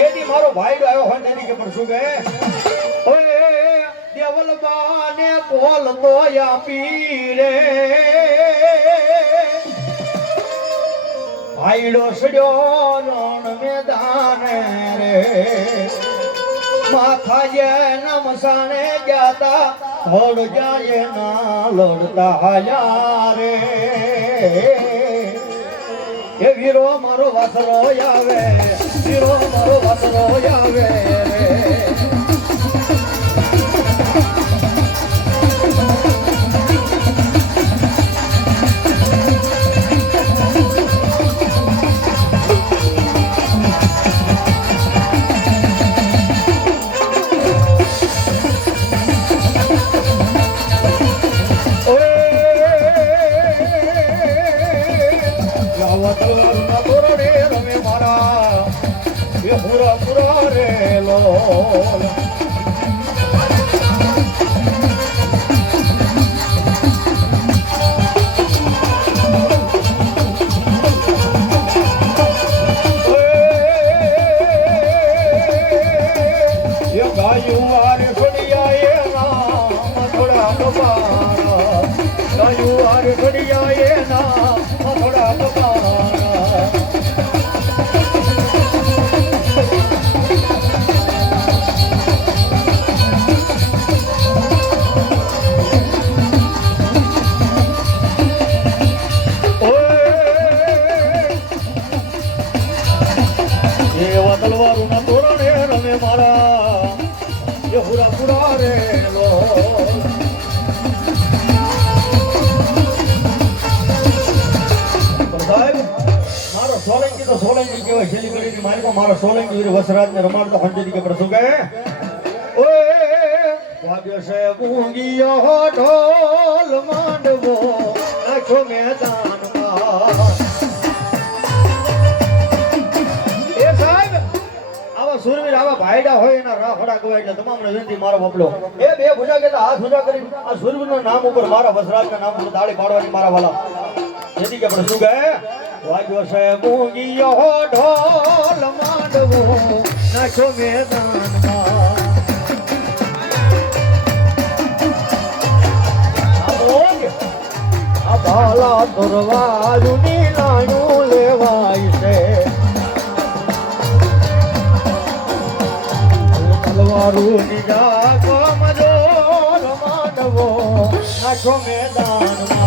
જેથી મારો ભાઈ આવ્યો હોય તેની પણ શું કહે? ઓય દેવલબાને બોલ તો આપી રે. ભાઈડો સડ્યો રણ મેદાન રે. માથા જે નમસાણે જાતા હોડ જાય ના લોડતા હાયા એ વીરો મારો વાસરો આવે વીરો મારો વાસરો આવે રે ગાયું વાર છોડિયા એ રામ થોડા એવા તલવારો ના તોરણે રમે મારા એ હુરા પુરા રે લો. મારો સોલંકી તો સોલંકી કહેવાય. છેલ્લી ઘડીની માલિકો મારો સોલંકી વીર વસરાજને રમાડતો હંજરી કે પ્રસંગ ઓય, વાગ્યો છે ગુંગીયો ઢોલ માંડવો. આખો મેદાનમાં સુરવીર હોય એના રાફડા કહેવાય એટલે તમામને વિનંતી મારો બાપલો એ બે ભૂજા કેતા હાથ ઊંચા કરી, આ સુરવીરના નામ ઉપર મારા વસરાજના નામ ઉપર દાળી પાડવાની મારા વાલા. જેથી કે આપણે શું કહે? વાગ્યો છે મૂંગીયો ઢોલ માંડવો નાખો મેદાનમાં. આ. ભાલા દરવાજુની તલવારું નિજા કોમજો રમાડવો. નાખો મેદાનમાં